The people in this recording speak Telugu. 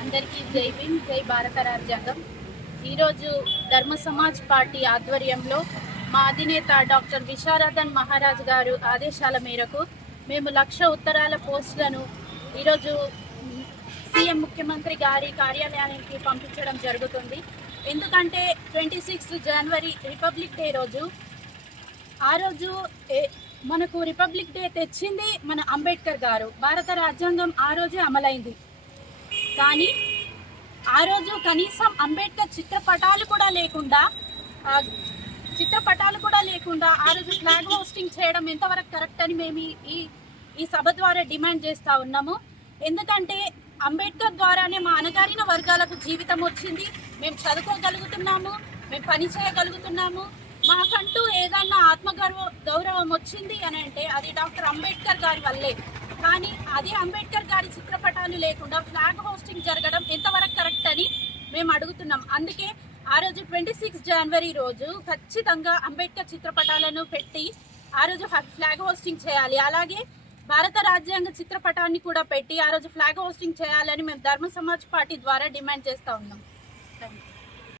అందరికీ జై భీమ్, జై భారత రాజ్యాంగం. ఈరోజు ధర్మ సమాజ్ పార్టీ ఆధ్వర్యంలో మా అధినేత డాక్టర్ విశారదన్ మహారాజ్ గారు ఆదేశాల మేరకు మేము 1,00,000 ఉత్తరాల పోస్టులను ఈరోజు సీఎం ముఖ్యమంత్రి గారి కార్యాలయానికి పంపించడం జరుగుతుంది. ఎందుకంటే 26 జనవరి రిపబ్లిక్ డే రోజు, ఆ రోజు మనకు రిపబ్లిక్ డే తెచ్చింది మన అంబేద్కర్ గారు. భారత రాజ్యాంగం ఆ రోజే అమలైంది. కానీ ఆ రోజు కనీసం అంబేద్కర్ చిత్రపటాలు కూడా లేకుండా ఆ రోజు ఫ్లాగ్ హోస్టింగ్ చేయడం ఎంతవరకు కరెక్ట్ అని మేము ఈ సభ ద్వారా డిమాండ్ చేస్తూ ఉన్నాము. ఎందుకంటే అంబేద్కర్ ద్వారానే మా అణగారిన వర్గాలకు జీవితం వచ్చింది. మేము చదువుకోగలుగుతున్నాము, మేము పని చేయగలుగుతున్నాము. మాకంటూ ఏదన్నా గౌరవం వచ్చింది అని అంటే అది డాక్టర్ అంబేద్కర్ గారి వల్లే. కానీ అదే అంబేద్కర్ గారి చిత్రపటాలు లేకుండా ఫ్లాగ్ హోస్టింగ్ జరగడం ఎంతవరకు కరెక్ట్ అని మేము అడుగుతున్నాం. అందుకే ఆ రోజు 26 జనవరి రోజు ఖచ్చితంగా అంబేద్కర్ చిత్రపటాలను పెట్టి ఆ రోజు ఫ్లాగ్ హోస్టింగ్ చేయాలి. అలాగే భారత రాజ్యాంగ చిత్రపటాన్ని కూడా పెట్టి ఆ రోజు ఫ్లాగ్ హోస్టింగ్ చేయాలని మేము ధర్మ సమాజ్ పార్టీ ద్వారా డిమాండ్ చేస్తూ ఉన్నాం.